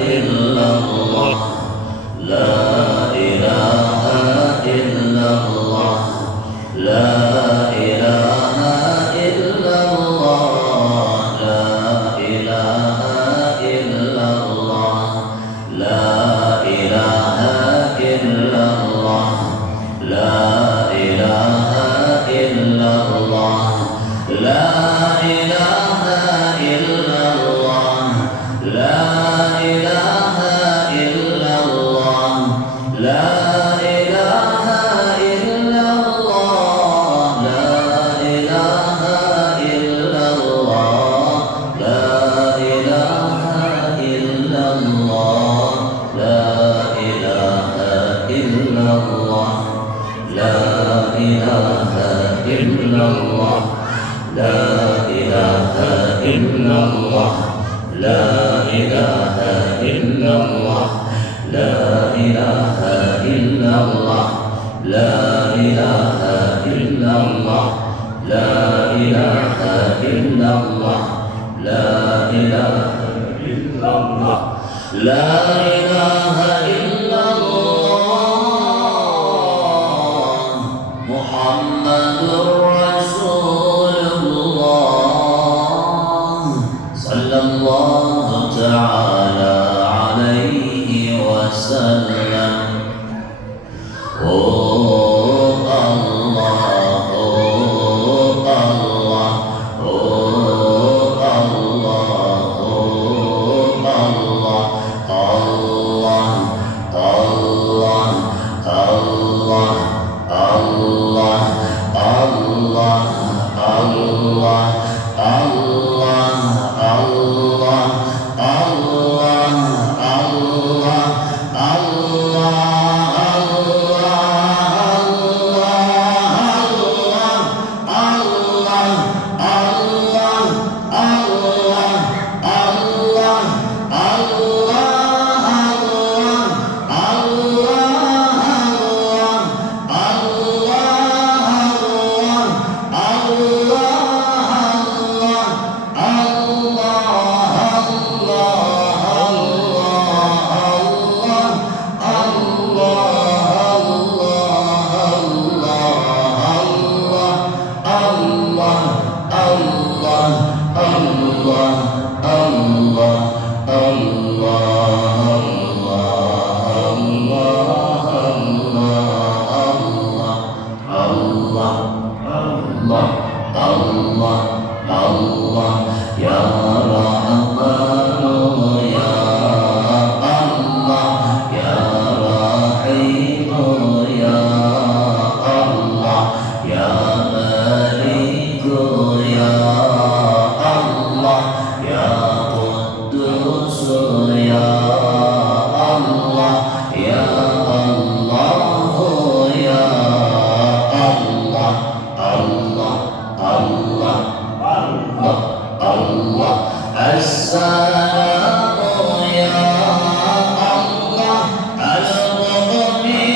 illallah, la ilaha illallah, la ilaha illallah, la ilaha illallah, la ilaha illallah, la ilaha illallah, la ilaha illallah, la ilaha illallah, la ilaha illallah, la ilaha illallah, la ilaha illallah, la ilaha illallah, la ilaha illallah, la ilaha illallah, la ilaha illallah, la ilaha illallah, la ilaha illallah, la ilaha illallah, la ilaha illallah, la ilaha